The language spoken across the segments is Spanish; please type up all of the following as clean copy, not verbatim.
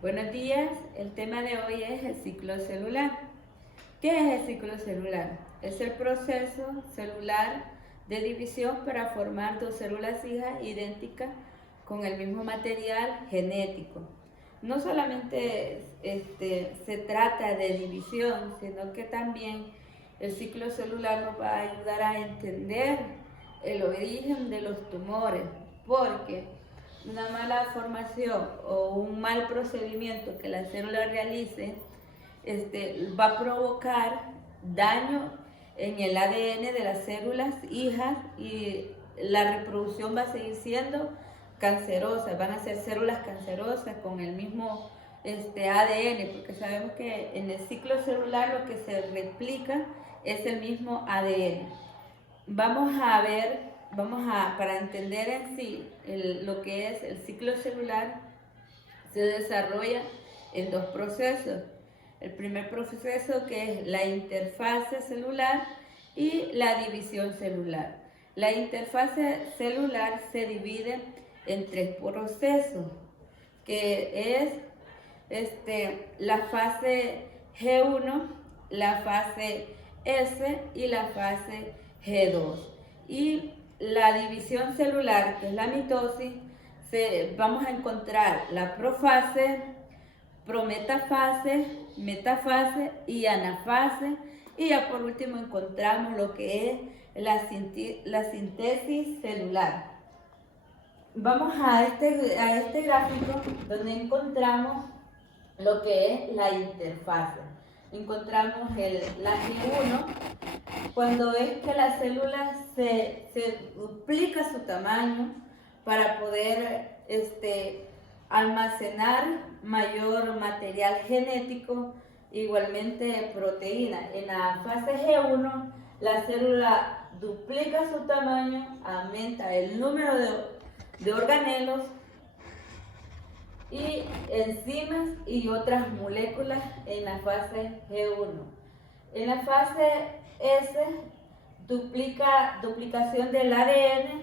Buenos días, el tema de hoy es el ciclo celular. ¿Qué es el ciclo celular? Es el proceso celular de división para formar dos células hijas idénticas con el mismo material genético. No solamente se trata de división, sino que también el ciclo celular nos va a ayudar a entender el origen de los tumores, porque una mala formación o un mal procedimiento que la célula realice va a provocar daño en el ADN de las células hijas y la reproducción va a seguir siendo cancerosa, van a ser células cancerosas con el mismo ADN, porque sabemos que en el ciclo celular lo que se replica es el mismo ADN. Para entender en sí lo que es el ciclo celular, se desarrolla en dos procesos. El primer proceso, que es la interfase celular, y la división celular. La interfase celular se divide en tres procesos, que es la fase G1, la fase S y la fase G2. Y la división celular, que es la mitosis, vamos a encontrar la profase, prometafase, metafase y anafase. Y ya por último encontramos lo que es la síntesis celular. Vamos a este gráfico donde encontramos lo que es la interfase. Encontramos la G1, cuando es que la célula se duplica su tamaño para poder almacenar mayor material genético, igualmente proteína. En la fase G1, la célula duplica su tamaño, aumenta el número de organelos y enzimas y otras moléculas en la fase G1. En la fase S, duplicación del ADN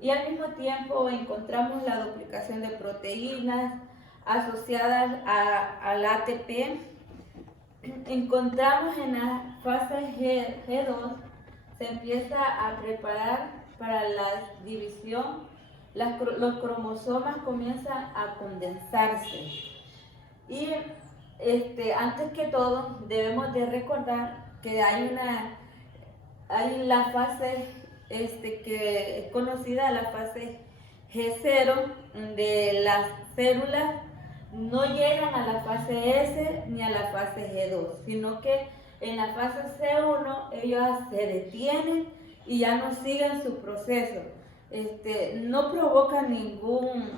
y al mismo tiempo encontramos la duplicación de proteínas asociadas al ATP. Encontramos en la fase G2, se empieza a preparar para la división, los cromosomas comienzan a condensarse. Y antes que todo debemos de recordar que hay la fase que es conocida, la fase G0, de las células no llegan a la fase S ni a la fase G2, sino que en la fase C1 ellas se detienen y ya no siguen su proceso. No provoca ningún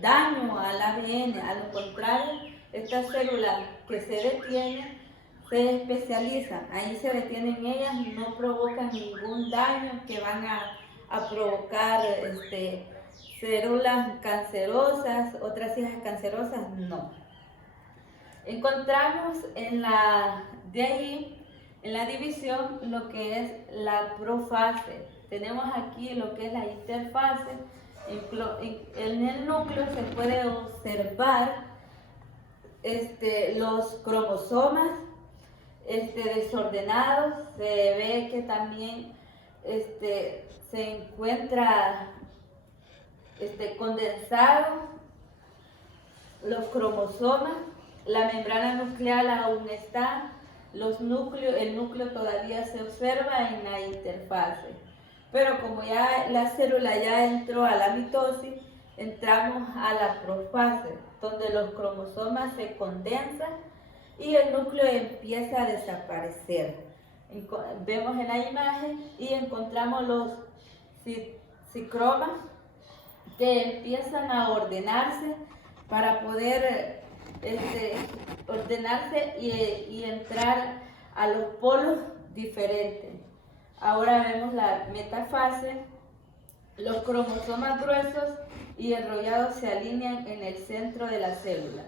daño al ADN, a lo contrario, esta célula que se detiene se especializa, ahí se detienen ellas, no provocan ningún daño que van a provocar células cancerosas, otras hijas cancerosas, no. Encontramos de ahí, en la división, lo que es la profase. Tenemos aquí lo que es la interfase. En el núcleo se puede observar los cromosomas desordenados. Se ve que también se encuentra condensado los cromosomas. La membrana nuclear aún está, el núcleo todavía se observa en la interfase. Pero como ya la célula ya entró a la mitosis, entramos a la profase, donde los cromosomas se condensan y el núcleo empieza a desaparecer. Vemos en la imagen y encontramos los cicromas que empiezan a ordenarse para poder ordenarse y entrar a los polos diferentes. Ahora vemos la metafase. Los cromosomas gruesos y enrollados se alinean en el centro de la célula.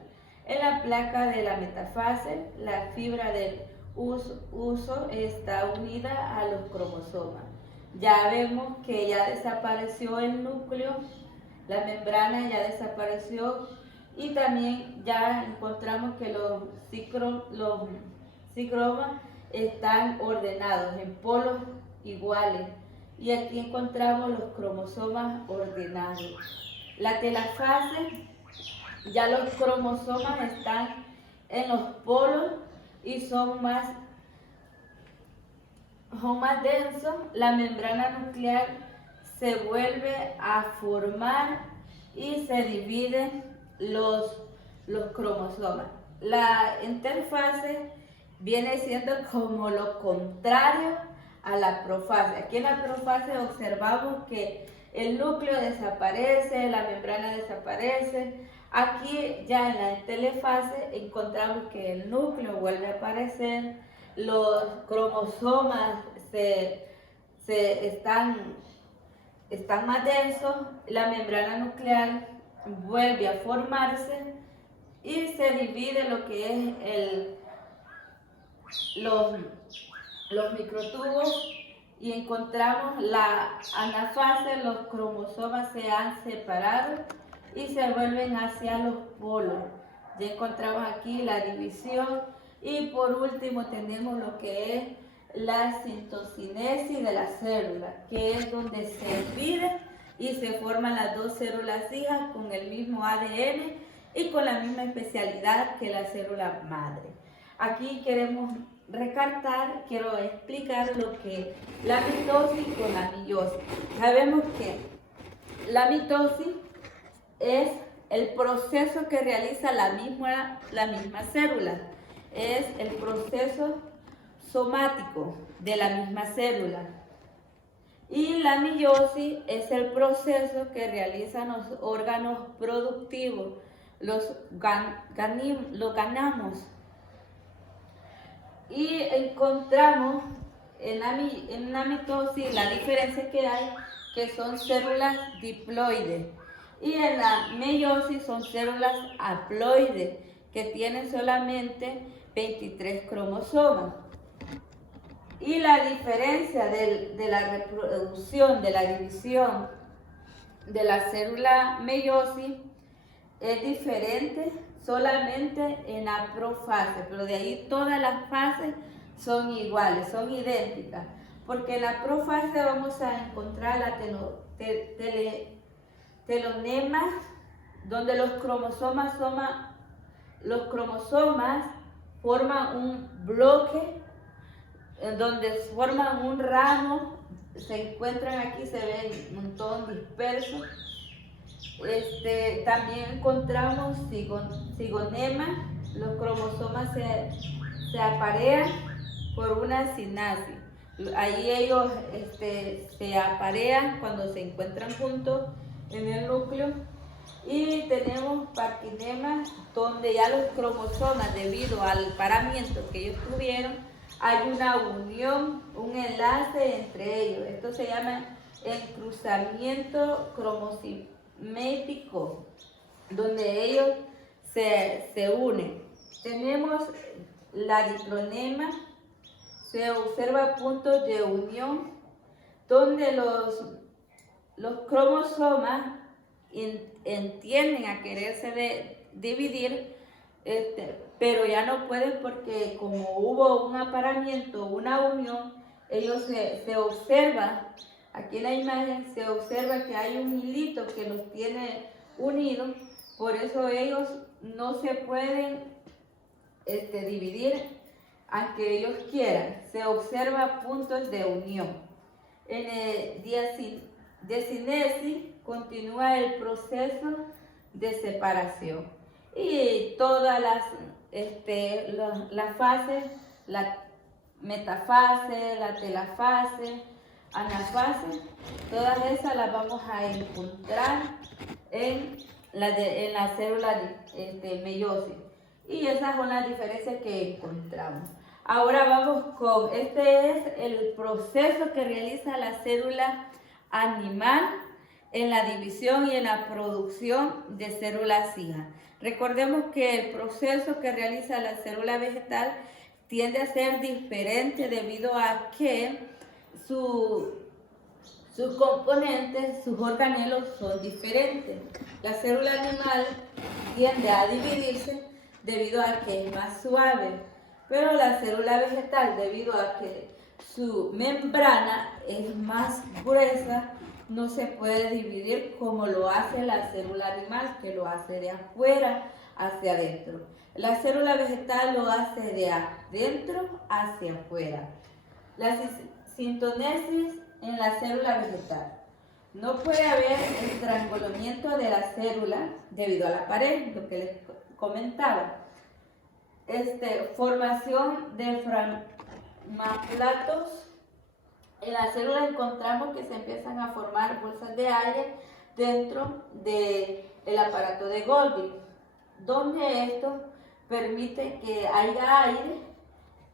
En la placa de la metafase, la fibra del uso está unida a los cromosomas. Ya vemos que ya desapareció el núcleo, la membrana ya desapareció y también ya encontramos que los cicromas están ordenados en polos iguales y aquí encontramos los cromosomas ordenados. La telafase, ya los cromosomas están en los polos y son más densos. La membrana nuclear se vuelve a formar y se dividen los cromosomas. La interfase viene siendo como lo contrario a la profase. Aquí en la profase observamos que el núcleo desaparece, la membrana desaparece. Aquí ya en la telefase encontramos que el núcleo vuelve a aparecer, los cromosomas están más densos, la membrana nuclear vuelve a formarse y se divide lo que es los microtubos y encontramos la anafase, los cromosomas se han separado y se vuelven hacia los polos. Ya encontramos aquí la división y por último tenemos lo que es la citocinesis de la célula, que es donde se divide y se forman las dos células hijas con el mismo ADN y con la misma especialidad que la célula madre. Aquí quiero explicar lo que es la mitosis con la meiosis. Sabemos que la mitosis es el proceso que realiza la misma célula, es el proceso somático de la misma célula. Y la meiosis es el proceso que realizan los órganos productivos, los ganamos. Y encontramos en la mitosis la diferencia que hay, que son células diploides. Y en la meiosis son células haploides, que tienen solamente 23 cromosomas. Y la diferencia de la reproducción, de la división de la célula meiosis es diferente solamente en la profase, pero de ahí todas las fases son iguales, son idénticas, porque en la profase vamos a encontrar la telonema, donde los cromosomas forman un bloque, donde forman un ramo, se encuentran aquí, se ven un montón dispersos. También encontramos cigonema, los cromosomas se aparean por una sinasis. Ahí ellos se aparean cuando se encuentran juntos en el núcleo. Y tenemos parquinema, donde ya los cromosomas, debido al paramiento que ellos tuvieron, hay una unión, un enlace entre ellos. Esto se llama encruzamiento cromosímico, donde ellos se unen. Tenemos la dicronema, se observa puntos de unión, donde los cromosomas entienden a quererse dividir, pero ya no pueden porque como hubo un aparamiento, una unión, ellos se observa, aquí en la imagen se observa que hay un hilito que los tiene unidos, por eso ellos no se pueden dividir aunque ellos quieran, se observa puntos de unión. En el diacinesis continúa el proceso de separación y todas las fases, la metafase, la telafase, anafase, todas esas las vamos a encontrar en la célula meiosis, y esas son las diferencias que encontramos. Ahora vamos con, este es el proceso que realiza la célula animal en la división y en la producción de células hijas. Recordemos que el proceso que realiza la célula vegetal tiende a ser diferente debido a que sus componentes, sus organelos son diferentes. La célula animal tiende a dividirse debido a que es más suave. Pero la célula vegetal, debido a que su membrana es más gruesa, no se puede dividir como lo hace la célula animal, que lo hace de afuera hacia adentro. La célula vegetal lo hace de adentro hacia afuera. La cintonesis en la célula vegetal. No puede haber estrangulamiento de la célula debido a la pared, lo que les comentaba. Formación de fragmentatos. En la célula encontramos que se empiezan a formar bolsas de aire dentro del aparato de Golgi, donde esto permite que haya aire,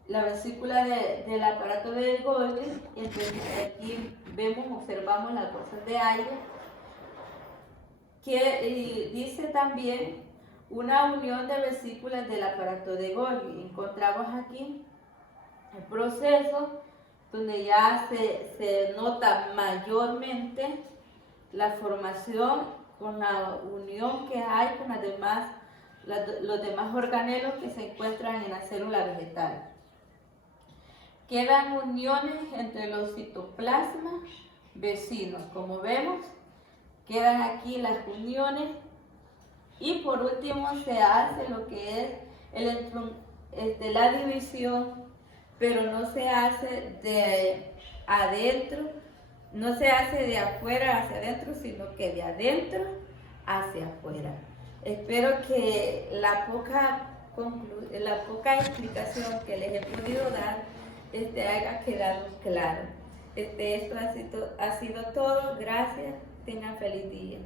la vesícula del aparato de Golgi. Entonces aquí observamos las bolsas de aire, que dice también una unión de vesículas del aparato de Golgi. Encontramos aquí el proceso donde ya se nota mayormente la formación con la unión que hay con los demás organelos que se encuentran en la célula vegetal. Quedan uniones entre los citoplasmas vecinos. Como vemos, quedan aquí las uniones. Y por último se hace lo que es la división, pero no se hace de adentro, no se hace de afuera hacia adentro, sino que de adentro hacia afuera. Espero que la poca explicación que les he podido dar haya quedado claro. Esto ha sido todo. Gracias. Tengan feliz día.